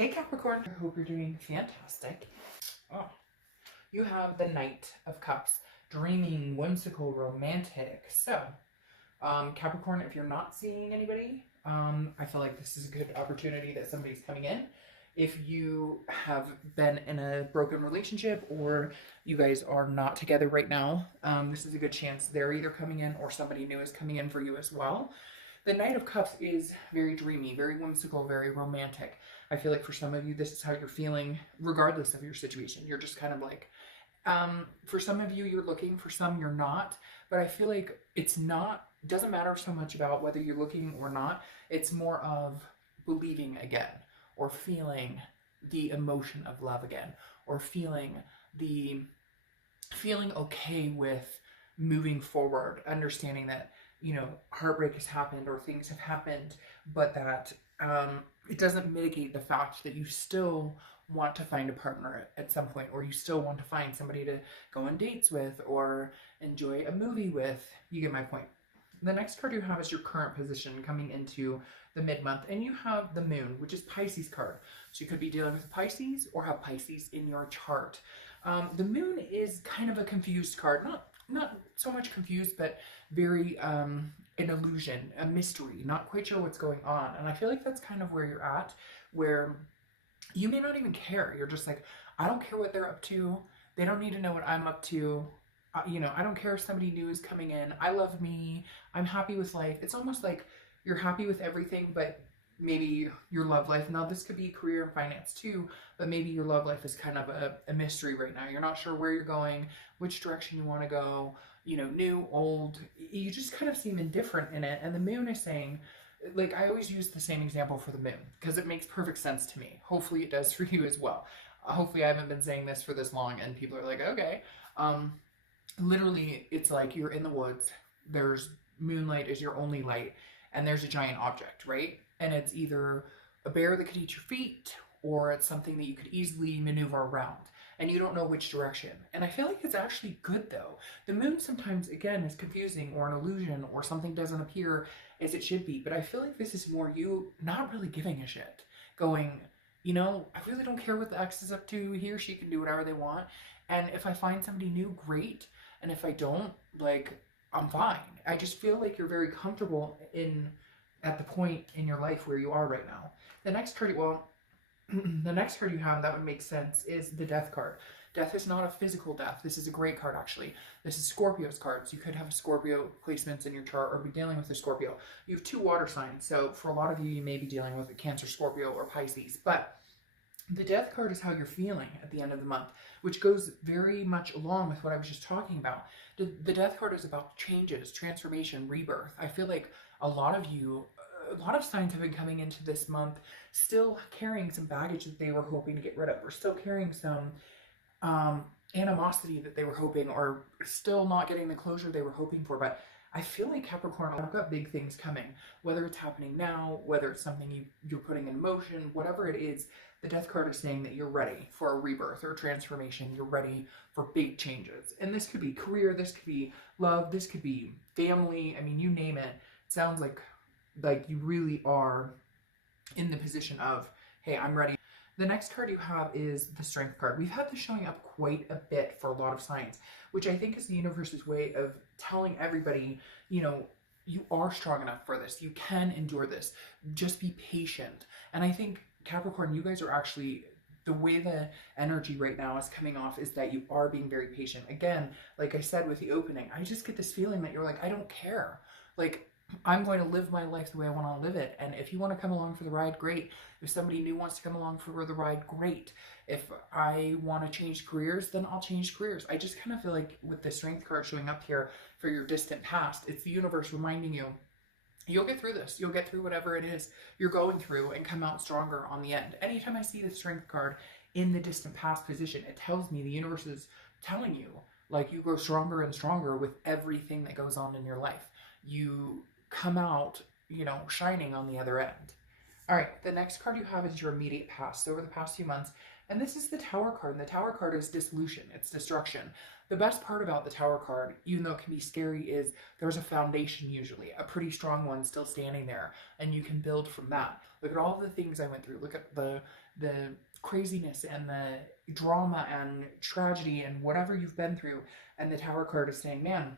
Hey Capricorn, I hope you're doing fantastic. Oh, you have the Knight of Cups, dreaming, whimsical, romantic. So, Capricorn, if you're not seeing anybody, I feel like this is a good opportunity that somebody's coming in. If you have been in a broken relationship or you guys are not together right now, this is a good chance they're either coming in or somebody new is coming in for you as well. The Knight of Cups is very dreamy, very whimsical, very romantic. I feel like for some of you, this is how you're feeling, regardless of your situation. You're just kind of like, for some of you, you're looking, for some, you're not. But I feel like it's not, doesn't matter so much about whether you're looking or not. It's more of believing again, or feeling the emotion of love again, or feeling okay with moving forward, understanding that, you know, heartbreak has happened or things have happened, but that it doesn't mitigate the fact that you still want to find a partner at some point, or you still want to find somebody to go on dates with or enjoy a movie with. You get my point. The next card you have is your current position coming into the mid-month, and you have the Moon, which is Pisces card. So you could be dealing with Pisces or have Pisces in your chart. The Moon is kind of a confused card, not so much confused, but very an illusion, a mystery, not quite sure what's going on. And I feel like that's kind of where you're at, where you may not even care. You're just like, I don't care what they're up to. They don't need to know what I'm up to. You know, I don't care if somebody new is coming in. I love me. I'm happy with life. It's almost like you're happy with everything, but maybe your love life, now this could be career and finance too, but maybe your love life is kind of a mystery right now. You're not sure where you're going, which direction you want to go, you know, new, old. You just kind of seem indifferent in it. And the Moon is saying, like, I always use the same example for the Moon because it makes perfect sense to me. Hopefully it does for you as well. Hopefully I haven't been saying this for this long and people are like, okay. Literally, it's like you're in the woods. There's moonlight is your only light, and there's a giant object, right? And it's either a bear that could eat your feet, or it's something that you could easily maneuver around, and you don't know which direction. And I feel like it's actually good though. The Moon sometimes, again, is confusing or an illusion, or something doesn't appear as it should be, but I feel like this is more you not really giving a shit. Going, you know, I really don't care what the ex is up to. He or she can do whatever they want. And if I find somebody new, great. And if I don't, like, I'm fine. I just feel like you're very comfortable at the point in your life where you are right now. The next card, well, the next card you have that would make sense is the Death card. Death is not a physical death. This is a great card, actually. This is Scorpio's cards. You could have a Scorpio placements in your chart or be dealing with a Scorpio. You have 2 water signs, so for a lot of you, you may be dealing with a Cancer, Scorpio, or Pisces. But the Death card is how you're feeling at the end of the month, which goes very much along with what I was just talking about. The Death card is about changes, transformation, rebirth. I feel like a lot of you, a lot of signs have been coming into this month still carrying some baggage that they were hoping to get rid of, or still carrying some animosity that they were hoping, or still not getting the closure they were hoping for. But I feel like Capricorn, I've got big things coming, whether it's happening now, whether it's something you're putting in motion, whatever it is. The Death card is saying that you're ready for a rebirth or a transformation. You're ready for big changes. And this could be career, this could be love, this could be family. I mean, you name it. It sounds like you really are in the position of, hey, I'm ready. The next card you have is the Strength card. We've had this showing up quite a bit for a lot of signs, which I think is the universe's way of telling everybody, you know, you are strong enough for this. You can endure this. Just be patient. And I think Capricorn, you guys are actually, the way the energy right now is coming off is that you are being very patient. Again, like I said with the opening, I just get this feeling that you're like, I don't care. Like, I'm going to live my life the way I want to live it. And if you want to come along for the ride, great. If somebody new wants to come along for the ride, great. If I want to change careers, then I'll change careers. I just kind of feel like with the Strength card showing up here for your distant past, it's the universe reminding you, you'll get through this. You'll get through whatever it is you're going through and come out stronger on the end. Anytime I see the Strength card in the distant past position, it tells me the universe is telling you, like, you grow stronger and stronger with everything that goes on in your life. You come out, you know, shining on the other end. All right, the next card you have is your immediate past, over the past few months. And this is the Tower card. And the Tower card is dissolution. It's destruction. The best part about the Tower card, even though it can be scary, is there's a foundation usually, a pretty strong one still standing there, and you can build from that. Look at all the things I went through. Look at the the craziness and the drama and tragedy and whatever you've been through. And the Tower card is saying, man,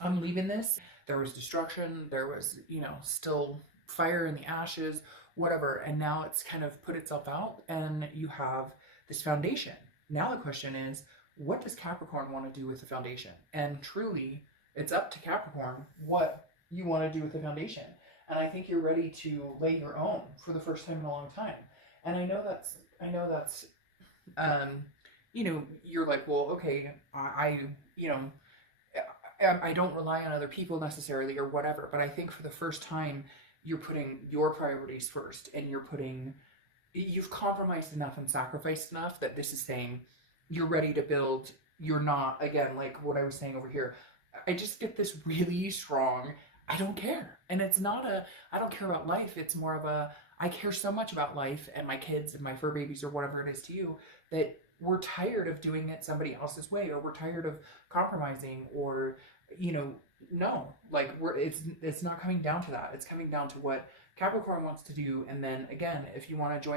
I'm leaving this. There was destruction, there was, you know, still fire in the ashes, whatever. And now it's kind of put itself out and you have this foundation. Now the question is, what does Capricorn want to do with the foundation? And truly, it's up to Capricorn what you want to do with the foundation. And I think you're ready to lay your own for the first time in a long time. And I know that's, you know, you're like, well, okay, you know, I don't rely on other people necessarily or whatever, but I think for the first time, you're putting your priorities first, and you've compromised enough and sacrificed enough that this is saying you're ready to build. You're not, again, like what I was saying over here, I just get this really strong, I don't care. And it's not I don't care about life. It's more of I care so much about life and my kids and my fur babies or whatever it is to you that we're tired of doing it somebody else's way, or we're tired of compromising, or, you know, no, like it's not coming down to that. It's coming down to what Capricorn wants to do. And then again, if you want to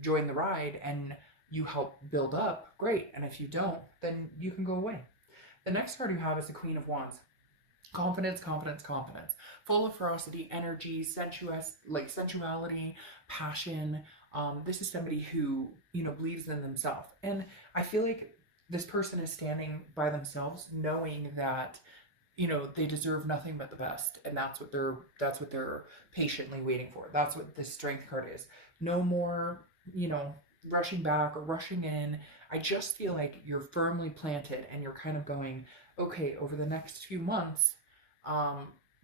join the ride and you help build up, great. And if you don't, then you can go away. The next card you have is the Queen of Wands. Confidence, confidence, confidence. Full of ferocity, energy, sensuality, passion. This is somebody who, you know, believes in themselves. And I feel like this person is standing by themselves, knowing that, you know, they deserve nothing but the best. And that's what they're patiently waiting for. That's what this Strength card is. No more, you know, rushing back or rushing in. I just feel like you're firmly planted and you're kind of going, okay, over the next few months,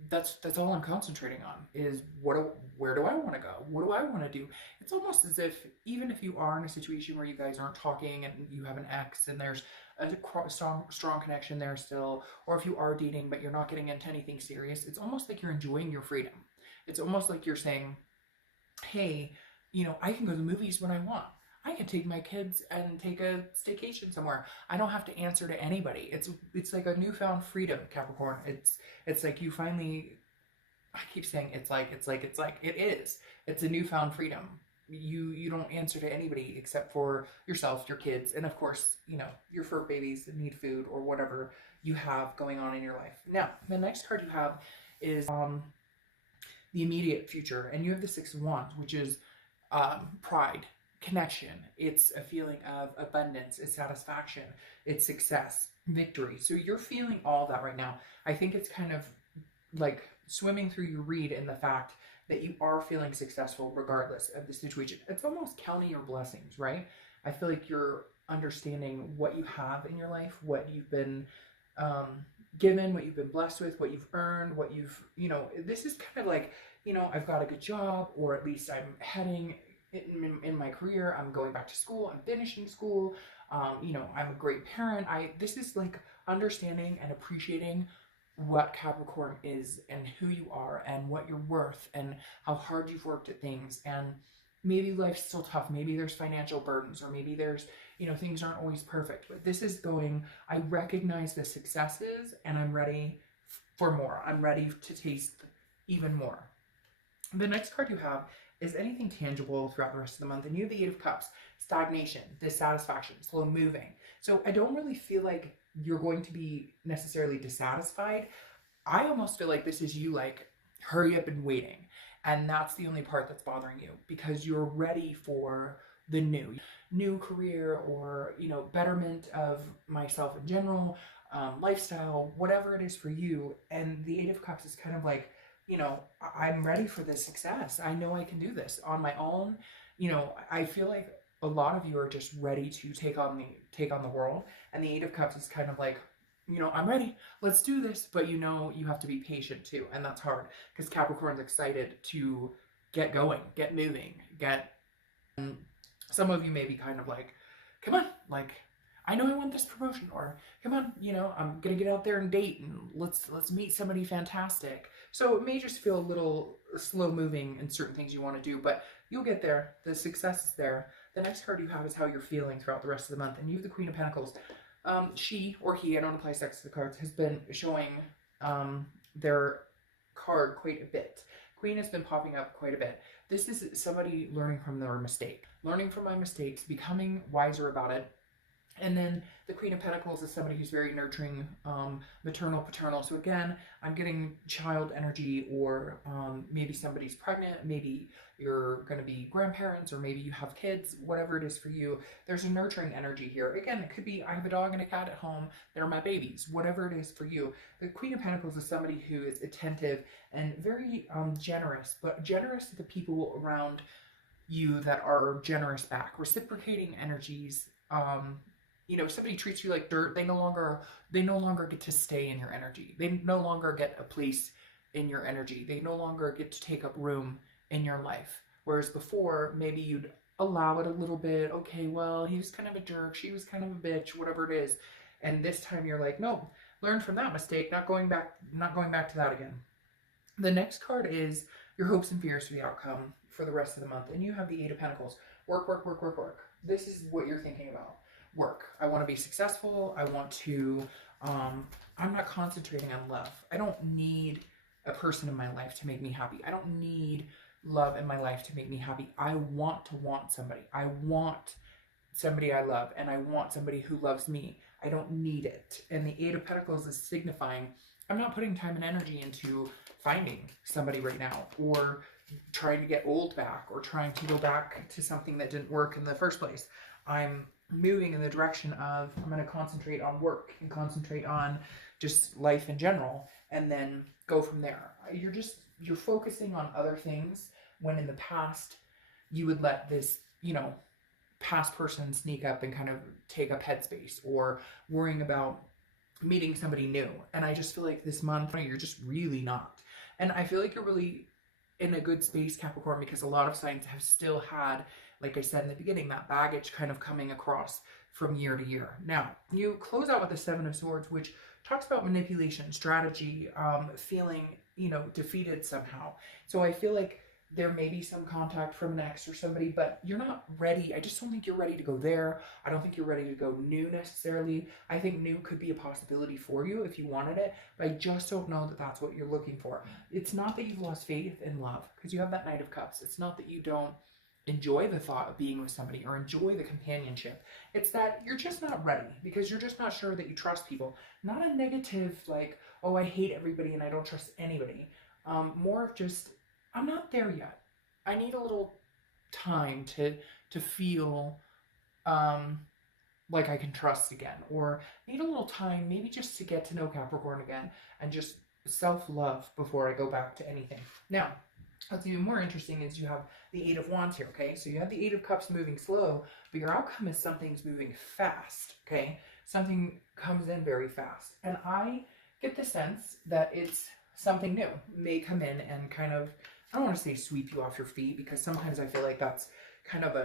that's all I'm concentrating on is where do I want to go? What do I want to do? It's almost as if, even if you are in a situation where you guys aren't talking and you have an ex and there's a strong connection there still, or if you are dating but you're not getting into anything serious, it's almost like you're enjoying your freedom. It's almost like you're saying, hey, you know, I can go to the movies when I want. I can take my kids and take a staycation somewhere. I don't have to answer to anybody. It's like a newfound freedom, Capricorn. It's like you finally, I keep saying it is. It's a newfound freedom. You don't answer to anybody except for yourself, your kids, and of course, you know, your fur babies that need food or whatever you have going on in your life. Now, the next card you have is the immediate future, and you have the Six of Wands, which is pride, connection. It's a feeling of abundance, it's satisfaction, it's success, victory. So you're feeling all that right now. I think it's kind of like swimming through your read in the fact that you are feeling successful regardless of the situation. It's almost counting your blessings, right? I feel like you're understanding what you have in your life, what you've been given, what you've been blessed with, what you've earned, what you've, you know, this is kind of like, you know, I've got a good job, or at least I'm heading in my career, I'm going back to school, I'm finishing school, you know, I'm a great parent. This is like understanding and appreciating what Capricorn is and who you are and what you're worth and how hard you've worked at things. And maybe life's still tough, maybe there's financial burdens, or maybe there's, you know, things aren't always perfect, but this is going, I recognize the successes and I'm ready for more. I'm ready to taste even more. The next card you have is anything tangible throughout the rest of the month, and you have the Eight of Cups, stagnation, dissatisfaction, slow moving. So I don't really feel like you're going to be necessarily dissatisfied. I almost feel like this is you like, hurry up and waiting. And that's the only part that's bothering you, because you're ready for the new career, or, you know, betterment of myself in general, lifestyle, whatever it is for you. And the Eight of Cups is kind of like, you know, I'm ready for this success. I know I can do this on my own. You know, I feel like a lot of you are just ready to take on the world. And the Eight of Cups is kind of like, you know, I'm ready. Let's do this. But you know, you have to be patient too. And that's hard, because Capricorn's excited to get going, get moving, some of you may be kind of like, come on, like, I know I want this promotion, or come on, you know, I'm gonna get out there and date, and let's meet somebody fantastic. So it may just feel a little slow moving in certain things you want to do, but you'll get there. The success is there. The next card you have is how you're feeling throughout the rest of the month, and you have the Queen of Pentacles. She or he, I don't apply sex to the cards, has been showing their card quite a bit. Queen has been popping up quite a bit. This is somebody learning from their mistake, learning from my mistakes, becoming wiser about it. And then the Queen of Pentacles is somebody who's very nurturing, maternal, paternal. So again, I'm getting child energy, or maybe somebody's pregnant, maybe you're going to be grandparents, or maybe you have kids, whatever it is for you. There's a nurturing energy here. Again, it could be I have a dog and a cat at home. They're my babies, whatever it is for you. The Queen of Pentacles is somebody who is attentive and very generous, but generous to the people around you that are generous back, reciprocating energies. You know, if somebody treats you like dirt, they no longer get to stay in your energy. They no longer get a place in your energy. They no longer get to take up room in your life. Whereas before, maybe you'd allow it a little bit. Okay, well, he was kind of a jerk. She was kind of a bitch, whatever it is. And this time you're like, no, learn from that mistake, not going back to that again. The next card is your hopes and fears for the outcome for the rest of the month. And you have the Eight of Pentacles. Work, work, work, work, work. This is what you're thinking about. Work. I want to be successful. I want to, I'm not concentrating on love. I don't need a person in my life to make me happy. I don't need love in my life to make me happy. I want to want somebody. I want somebody I love, and I want somebody who loves me. I don't need it. And the Eight of Pentacles is signifying I'm not putting time and energy into finding somebody right now, or trying to get old back, or trying to go back to something that didn't work in the first place. I'm moving in the direction of I'm going to concentrate on work and concentrate on just life in general, and then go from there. You're focusing on other things, when in the past you would let this, you know, past person sneak up and kind of take up headspace, or worrying about meeting somebody new. And I just feel like this month you're just really not. And I feel like you're really in a good space, Capricorn, because a lot of signs have still had, like I said in the beginning, that baggage kind of coming across from year to year. Now, you close out with the Seven of Swords, which talks about manipulation, strategy, feeling, you know, defeated somehow. So I feel like there may be some contact from an ex or somebody, but you're not ready. I just don't think you're ready to go there. I don't think you're ready to go new necessarily. I think new could be a possibility for you if you wanted it, but I just don't know that that's what you're looking for. It's not that you've lost faith in love, because you have that Knight of Cups. It's not that you don't enjoy the thought of being with somebody or enjoy the companionship. It's that you're just not ready, because you're just not sure that you trust people. Not a negative, like, oh, I hate everybody and I don't trust anybody. More of just, I'm not there yet. I need a little time to feel like I can trust again, or need a little time maybe just to get to know Capricorn again, and just self-love before I go back to anything. Now, what's even more interesting is you have the Eight of Wands here, okay? So you have the Eight of Cups moving slow, but your outcome is something's moving fast, okay? Something comes in very fast. And I get the sense that it's something new may come in and kind of, I don't want to say sweep you off your feet, because sometimes I feel like that's kind of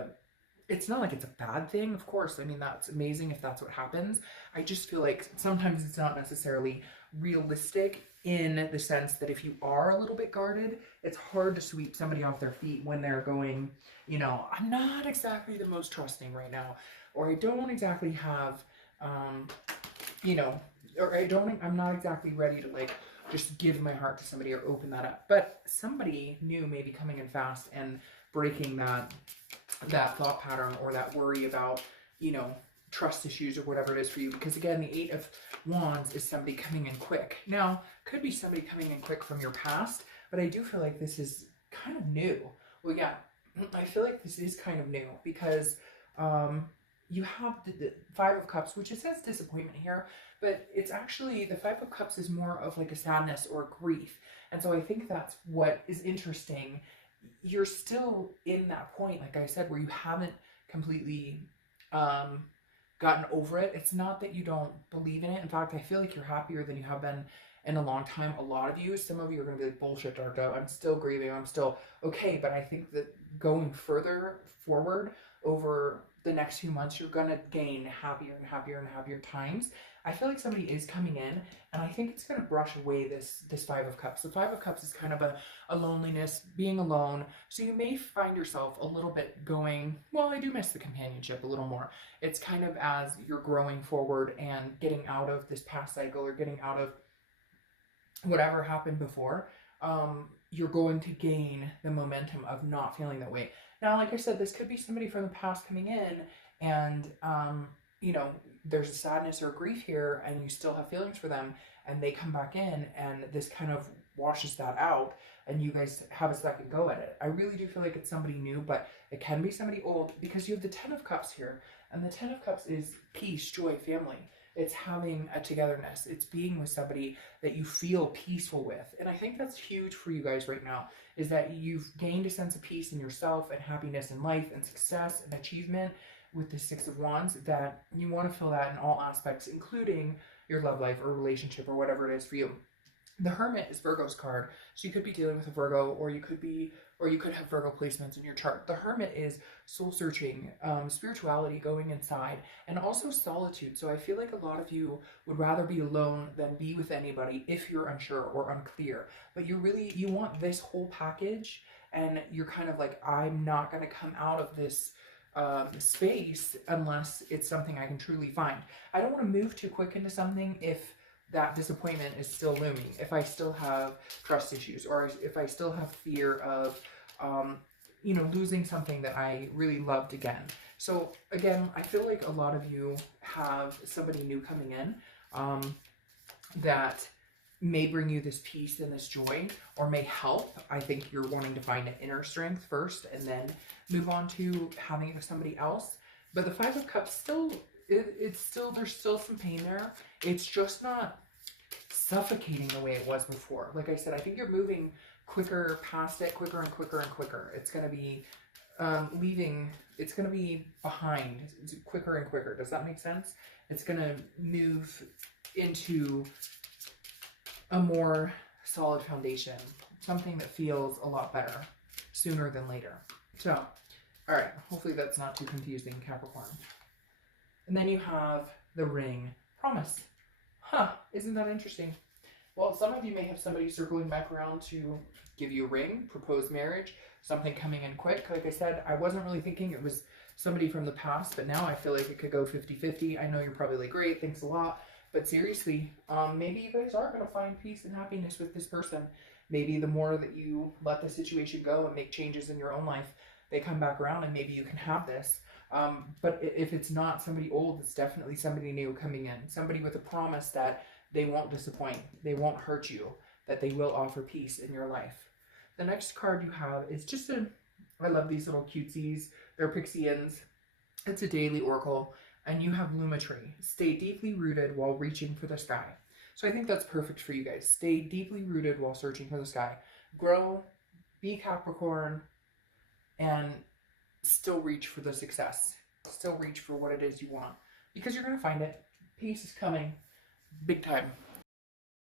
it's not like it's a bad thing, of course. I mean, that's amazing if that's what happens. I just feel like sometimes it's not necessarily realistic, in the sense that if you are a little bit guarded, it's hard to sweep somebody off their feet when they're going, you know, I'm not exactly the most trusting right now, or I don't exactly have, you know, or I'm not exactly ready to like just give my heart to somebody or open that up. But somebody new may be coming in fast and breaking that thought pattern, or that worry about, you know, trust issues or whatever it is for you. Because again, the Eight of Wands is somebody coming in quick. Now, could be somebody coming in quick from your past, but I do feel like this is kind of new. Well, yeah, I feel like this is kind of new, because you have the Five of Cups, which it says disappointment here, but it's actually, the Five of Cups is more of like a sadness or grief. And so I think that's what is interesting. You're still in that point, like I said, where you haven't completely gotten over it. It's not that you don't believe in it. In fact, I feel like you're happier than you have been in a long time. A lot of you, some of you are going to be like, bullshit, Darko. I'm still grieving. I'm still okay. But I think that going further forward over the next few months, you're going to gain happier and happier and happier times. I feel like somebody is coming in, and I think it's going to brush away this Five of Cups. The Five of Cups is kind of a loneliness, being alone. So you may find yourself a little bit going, well, I do miss the companionship a little more. It's kind of as you're growing forward and getting out of this past cycle, or getting out of whatever happened before. you're going to gain the momentum of not feeling that way. Now, like I said, this could be somebody from the past coming in, and you know, there's a sadness or a grief here, and you still have feelings for them, and they come back in, and this kind of washes that out, and you guys have a second go at it. I really do feel like it's somebody new, but it can be somebody old, because you have the Ten of Cups here, and the Ten of Cups is peace, joy, family. It's having a togetherness. It's being with somebody that you feel peaceful with. And I think that's huge for you guys right now, is that you've gained a sense of peace in yourself and happiness in life and success and achievement with the Six of Wands, that you want to feel that in all aspects, including your love life or relationship or whatever it is for you. The Hermit is Virgo's card, so you could be dealing with a Virgo, or you could have Virgo placements in your chart. The Hermit is soul searching, spirituality, going inside, and also solitude. So I feel like a lot of you would rather be alone than be with anybody if you're unsure or unclear. But you want this whole package, and you're kind of like, I'm not going to come out of this space unless it's something I can truly find. I don't want to move too quick into something if that disappointment is still looming, if I still have trust issues, or if I still have fear of, you know, losing something that I really loved again. So again, I feel like a lot of you have somebody new coming in that may bring you this peace and this joy, or may help. I think you're wanting to find an inner strength first and then move on to having it with somebody else. But the Five of Cups still, there's still some pain there. It's just not suffocating the way it was before. Like I said, I think you're moving quicker past it, quicker and quicker and quicker. It's going to be it's going to be behind. It's quicker and quicker. Does that make sense? It's going to move into a more solid foundation, something that feels a lot better sooner than later. So, all right, hopefully that's not too confusing, Capricorn. And then you have the Ring, Promise. Huh, isn't that interesting? Well, some of you may have somebody circling back around to give you a ring, propose marriage, something coming in quick. Like I said, I wasn't really thinking it was somebody from the past, but now I feel like it could go 50-50. I know you're probably like, great, thanks a lot. But seriously, maybe you guys are going to find peace and happiness with this person. Maybe the more that you let the situation go and make changes in your own life, they come back around, and maybe you can have this. But if it's not somebody old, it's definitely somebody new coming in. Somebody with a promise that they won't disappoint, they won't hurt you, that they will offer peace in your life. The next card you have is just I love these little cutesies. They're Pixians. It's a daily oracle. And you have Lumitry. Stay deeply rooted while reaching for the sky. So I think that's perfect for you guys. Stay deeply rooted while searching for the sky. Grow, be Capricorn, and still reach for the success. Still reach for what it is you want. Because you're going to find it. Peace is coming. Big time.